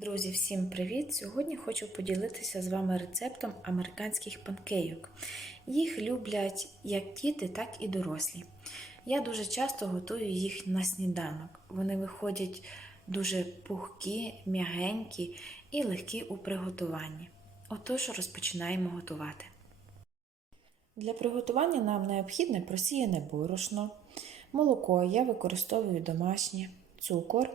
Друзі, всім привіт! Сьогодні хочу поділитися з вами рецептом американських панкейок. Їх люблять як діти, так і дорослі. Я дуже часто готую їх на сніданок. Вони виходять дуже пухкі, м'ягенькі і легкі у приготуванні. Отож, розпочинаємо готувати. Для приготування нам необхідне просіяне борошно, молоко я використовую домашнє, цукор.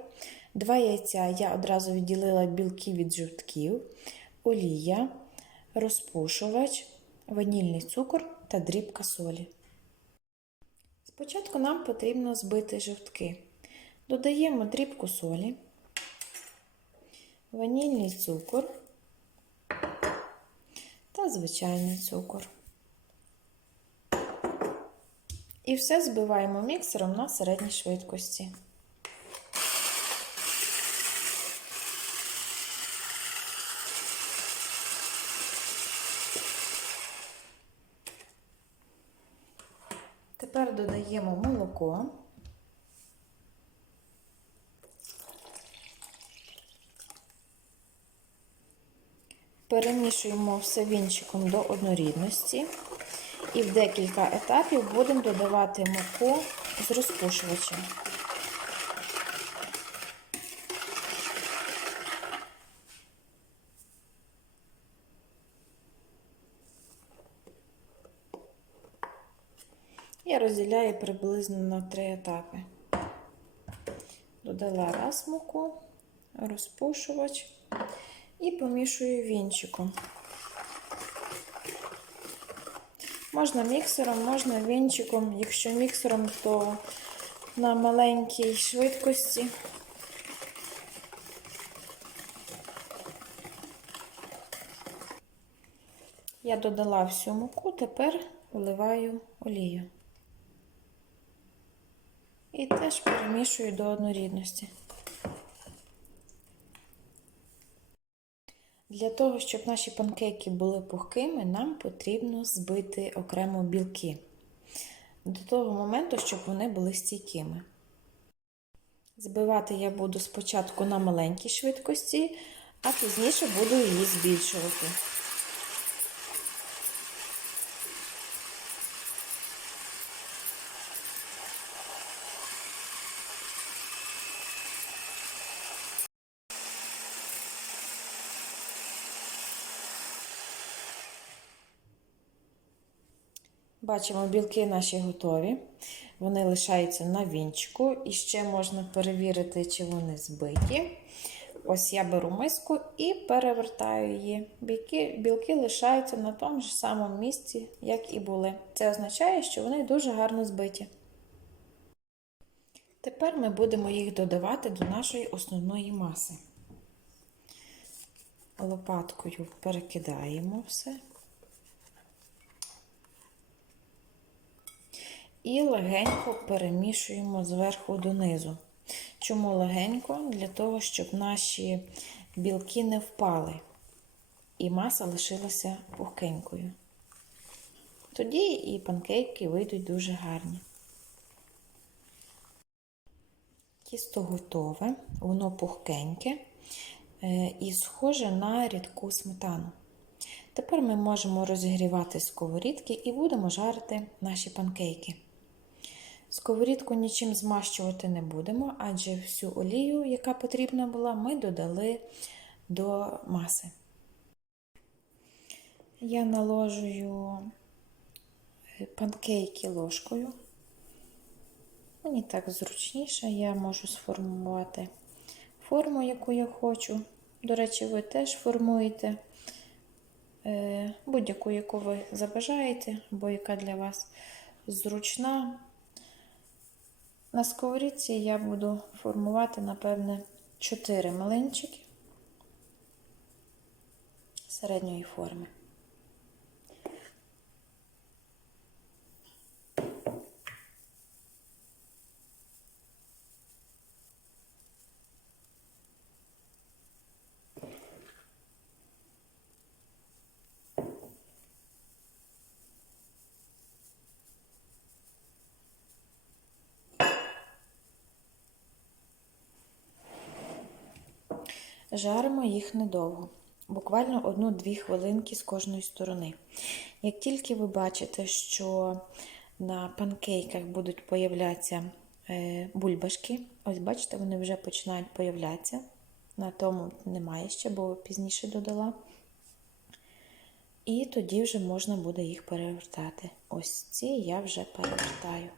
Два яйця я одразу відділила білки від жовтків, олія, розпушувач, ванільний цукор та дрібка солі. Спочатку нам потрібно збити жовтки. Додаємо дрібку солі, ванільний цукор та звичайний цукор. І все збиваємо міксером на середній швидкості. Тепер додаємо молоко. Перемішуємо все вінчиком до однорідності і в декілька етапів будемо додавати муку з розпушувачем. Я розділяю приблизно на три етапи. Додала раз муку, розпушувач і помішую вінчиком. Можна міксером, можна вінчиком. Якщо міксером, то на маленькій швидкості. Я додала всю муку, тепер вливаю олію. І теж перемішую до однорідності. Для того, щоб наші панкейки були пухкими, нам потрібно збити окремо білки. До того моменту, щоб вони були стійкими. Збивати я буду спочатку на маленькій швидкості, а пізніше буду її збільшувати. Бачимо, білки наші готові. Вони лишаються на вінчику. І ще можна перевірити, чи вони збиті. Ось я беру миску і перевертаю її. Білки, білки лишаються на тому ж самому місці, як і були. Це означає, що вони дуже гарно збиті. Тепер ми будемо їх додавати до нашої основної маси. Лопаткою перекидаємо все. І легенько перемішуємо зверху донизу. Чому легенько? Для того, щоб наші білки не впали, і маса лишилася пухкенькою. Тоді і панкейки вийдуть дуже гарні. Тісто готове, воно пухкеньке і схоже на рідку сметану. Тепер ми можемо розігрівати сковорідки і будемо жарити наші панкейки. Сковорідку нічим змащувати не будемо, адже всю олію, яка потрібна була, ми додали до маси. Я наложую панкейки ложкою. Мені так зручніше, я можу сформувати форму, яку я хочу. До речі, ви теж формуєте будь-яку, яку ви забажаєте, або яка для вас зручна. На сковорідці я буду формувати, напевне, 4 млинчики середньої форми. Жаримо їх недовго, буквально 1-2 хвилинки з кожної сторони. Як тільки ви бачите, що на панкейках будуть появлятися е, бульбашки, ось бачите, вони вже починають появлятися. На тому немає ще, бо пізніше додала. І тоді вже можна буде їх перевертати. Ось ці я вже перевертаю.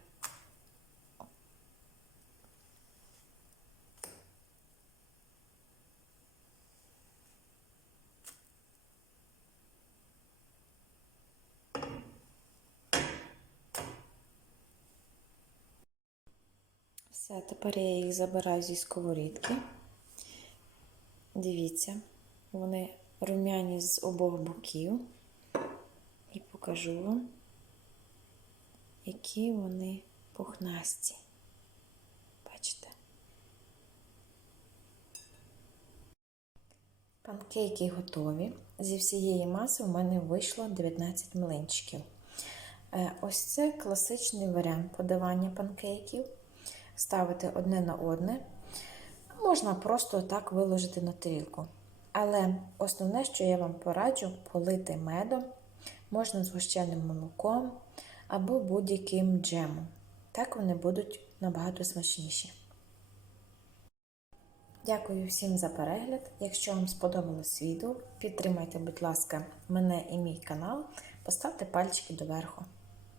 Все, тепер я їх забираю зі сковорідки. Дивіться, вони рум'яні з обох боків. І покажу вам, які вони пухнасті. Бачите? Панкейки готові. Зі всієї маси у мене вийшло 19 млинчиків. Е, Ось це класичний варіант подавання панкейків. Ставити одне на одне. Можна просто так виложити на тарілку. Але основне, що я вам пораджу, полити медом, можна з гущеним молоком або будь-яким джемом. Так вони будуть набагато смачніші. Дякую всім за перегляд. Якщо вам сподобалось відео, підтримайте, будь ласка, мене і мій канал, поставте пальчики доверху.